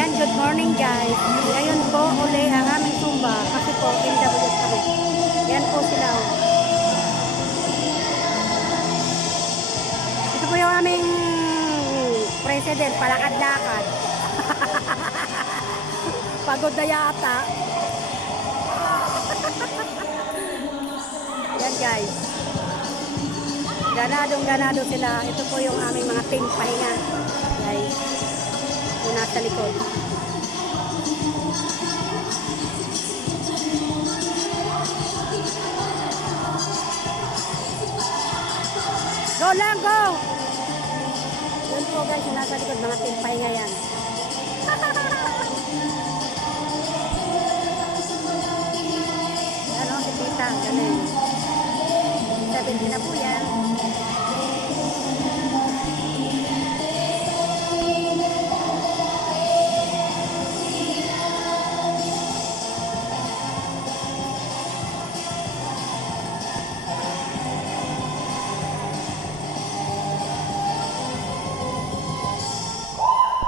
Ayan, good morning guys. Ngayon po uli ang aming tumba kasi po MW kami. Ayan po sila. Oh. Ito po yung aming president, palakad-lakad. Pagod na yata. Ayan guys. Ganado sila. Ito po yung aming mga team pahinga. Guys. Yung nasa likod. Go lang, go! Yun po guys, yung nasa likod, mga team pahinga yan. Yan o, si Tita, ganun. 70 na po yan.